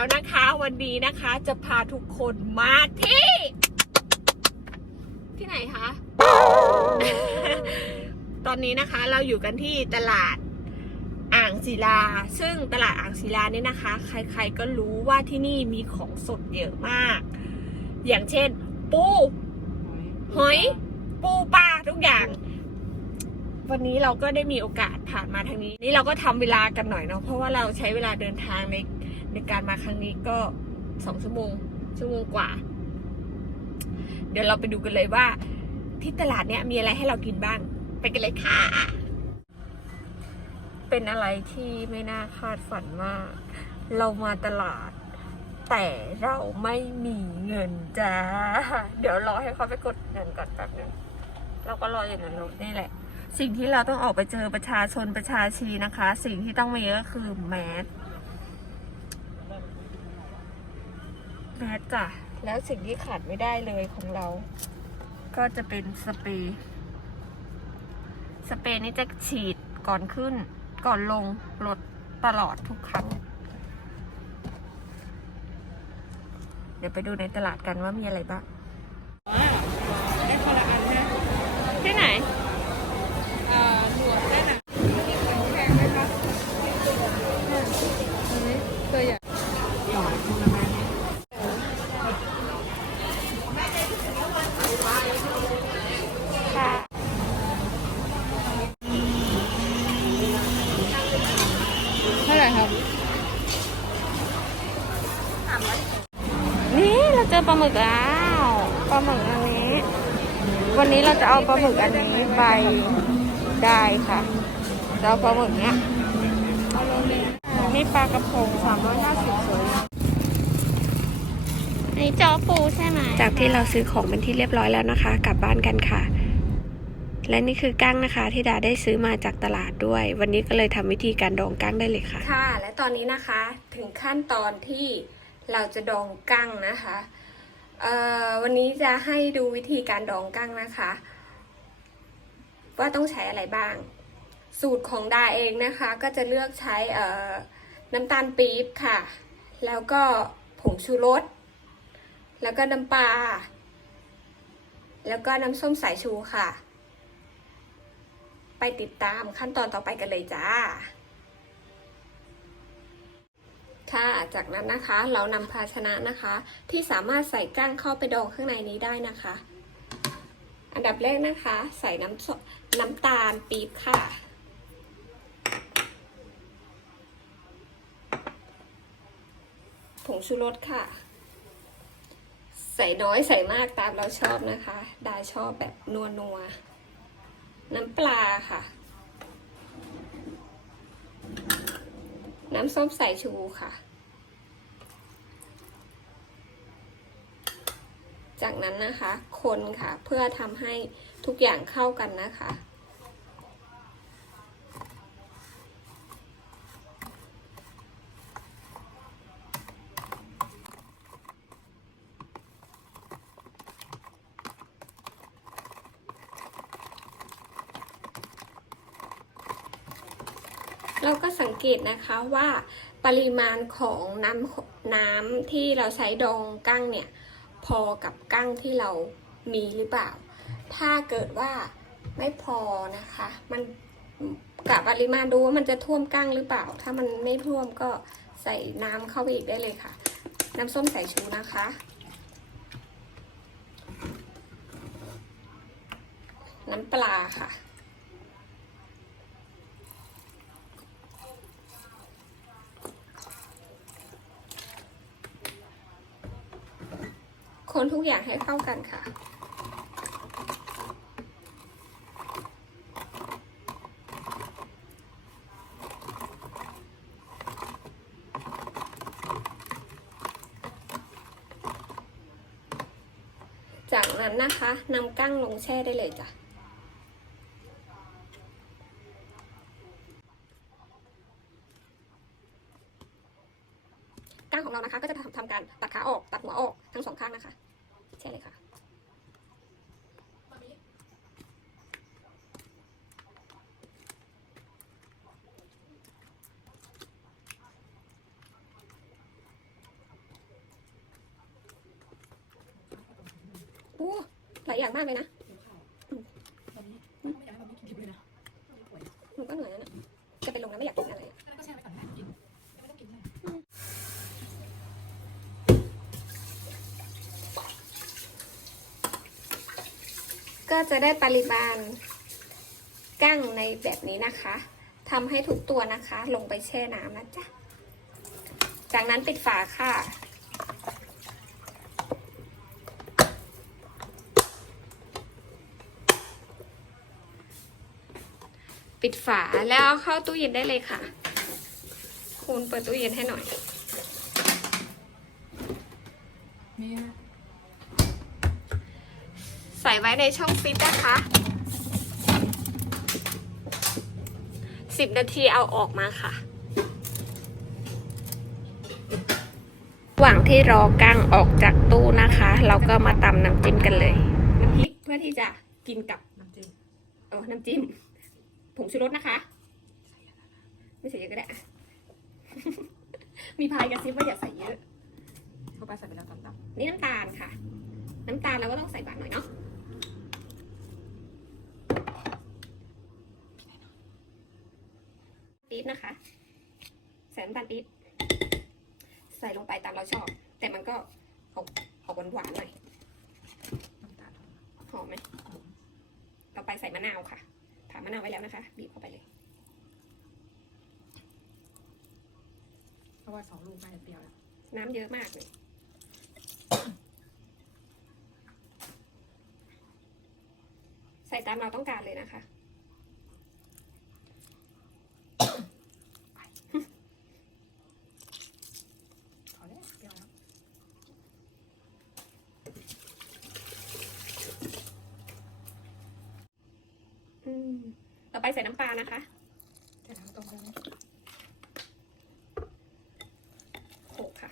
แล้วนะคะ วันนี้นะคะจะพาทุกคนมาที่ ที่ไหนคะ ตอนนี้นะคะเราอยู่กันที่ตลาดอ่างศิลา ซึ่งตลาดอ่างศิลาเนี่ยนะคะ ใครๆก็รู้ว่าที่นี่มีของสดเยอะมาก อย่างเช่น ปูหอย ปูปลาทุกอย่าง วันนี้เราก็ได้มีโอกาสผ่านมาทางนี้ นี่เราก็ทำเวลากันหน่อยเนาะเพราะว่าเราใช้เวลาเดินทางใน ในการมาครั้งนี้ก็สองชั่วโมง ชั่วโมงกว่า เดี๋ยวเราไปดูกันเลยว่า ที่ตลาดเนี้ยมีอะไรให้เรากินบ้าง ไปกันเลยค่ะ เป็นอะไรที่ไม่น่าคาดฝันมาก เรามาตลาด แต่เราไม่มีเงินจ้า เดี๋ยวรอให้เขาไปกดเงินก่อนแป๊บนึงเราก็รออย่างนั้นรถนี่แหละสิ่งที่เราต้องออกไปเจอประชาชนประชาชีนะคะ สิ่งที่ต้องมาเยอะก็คือแมส แมส จ้ะ แล้วสิ่งที่ขาดไม่ได้เลยของเรา ก็จะเป็นสเปรย์สเปรย์นี่จะฉีดก่อนขึ้น ก่อนลงรถตลอดทุกครั้ง เดี๋ยวไปดูในตลาดกันว่ามีอะไรบ้างได้คนละอันนะที่ไหนเอ่อหนวดนั่นมีของแพงไหมคะ อปลาหมึกแล้วปลาหมึกอันนี้ วันนี้เราจะเอาปลาหมึกอันนี้ไปได้ค่ะจะเอาปลาหมึกเนี้ยเอาลงเลยนี่ปลากระพงสามร้อยห้าสิบสวยนี่จอปูใช่ไหมจากที่เราซื้อของเป็นที่เรียบร้อยแล้วนะคะ กลับบ้านกันค่ะ และนี่คือกั้งนะคะที่ดาได้ซื้อมาจากตลาดด้วย วันนี้ก็เลยทำวิธีการดองกั้งได้เลยค่ะ ค่ะ และตอนนี้นะคะถึงขั้นตอนที่เราจะดองกั้งนะคะเอ่อ วันนี้จะให้ดูวิธีการดองกั้งนะคะ ว่าต้องใช้อะไรบ้าง สูตรของดาเองนะคะ ก็จะเลือกใช้น้ำตาลปี๊บค่ะ แล้วก็ผงชูรสแล้วก็น้ำปลาแล้วก็น้ำส้มสายชูค่ะ ไปติดตามขั้นตอนต่อไปกันเลยจ้า ค่ะ จากนั้นนะคะเรานำภาชนะนะคะ ที่สามารถใส่ก้างเข้าไปดองข้างในนี้ได้นะคะ อันดับแรกนะคะ ใส่น้ำน้ำตาลปี๊บค่ะ ผงชูรสค่ะ ใส่น้อยใส่มากตามเราชอบนะคะ ได้ชอบแบบนัวนัวๆน้ำปลาค่ะ น้ำส้มสายชูค่ะ จากนั้นนะคะ คนค่ะเพื่อทำให้ทุกอย่างเข้ากันนะคะ เราก็สังเกตนะคะว่าปริมาณของน้ำน้ำที่เราใช้ดองกั้งเนี่ย พอกับกั้งที่เรามีหรือเปล่า ถ้าเกิดว่าไม่พอนะคะ มันกะปริมาณดูว่ามันจะท่วมกั้งหรือเปล่า ถ้ามันไม่ท่วมก็ใส่น้ำเข้าไปอีกได้เลยค่ะ น้ำส้มสายชูนะคะ น้ำปลาค่ะ คนทุกอย่างให้เข้ากันค่ะ จากนั้นนะคะนำกั้งลงแช่ได้เลยจ้ะก้างของเรานะคะ ก็จะทำทำการตัดขาออก ตัดหัวออกทั้งสองข้างนะคะ กันเลค่ะ อู้หลายอย่างมากเลยนะ ก็จะได้ปริมาณกั้งในแบบนี้นะคะทำให้ทุกตัวนะคะ ลงไปแช่น้ำนะจ๊ะ จากนั้นปิดฝาค่ะปิดฝาแล้วเข้าตู้เย็นได้เลยค่ะ คุณเปิดตู้เย็นให้หน่อยมีใส่ไว้ในช่องฟิตนะคะสิบนาทีเอาออกมาค่ะระหว่างที่รอกั้งออกจากตู้นะคะ เราก็มาตำน้ำจิ้มกันเลยน้ำพริกเพื่อที่จะกินกับน้ำจิ้มเออน้ำจิ้มผงชูรสนะคะ ไม่ใส่เยอะก็ได้อะมีพายกระซิบว่าอย่าใส่เยอะเข้าไปใส่ไปแล้วตอนตับนี่น้ำตาลค่ะ น้ำตาลเราก็ต้องใส่หวานหน่อยเนาะ ปี๊บนะคะ ใส่น้ำตาลปี๊บใส่ลงไปตามเราชอบ แต่มันก็ออกออกหวานๆหน่อยน้ำตาลหอมไหมต่อไปใส่มะนาวค่ะผ่ามะนาวไว้แล้วนะคะบีบเข้าไปเลยเพราะว่าสองลูกน่าจะเปรี้ยวแล้วน้ำเยอะมากเลยใส่ตามเราต้องการเลยนะคะ พอแล้วเปรี้ยวแล้ว อืม ต่อไป ใส่น้ำปลานะคะใส่น้ำต้มแล้โขลกค่ะ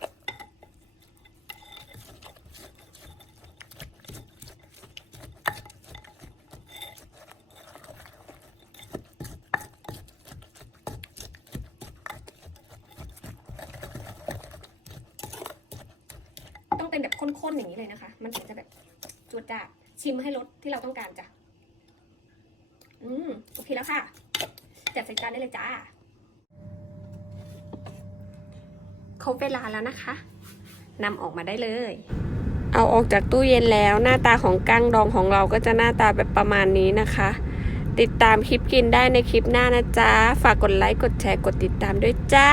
ต้องเป็นแบบข้นๆอย่างนี้เลยนะคะ มันถึงจะแบบจวดจ้าชิมให้รสที่เราต้องการจ้ะ อืมโอเคแล้วค่ะ จัดใส่จานได้เลยจ้าครบเวลาแล้วนะคะนำออกมาได้เลย เอาออกจากตู้เย็นแล้ว หน้าตาของกั้งดองของเราก็จะหน้าตาแบบประมาณนี้นะคะ ติดตามคลิปกินได้ในคลิปหน้านะจ๊ะ ฝากกดไลค์ กดแชร์ กดติดตามด้วยจ้า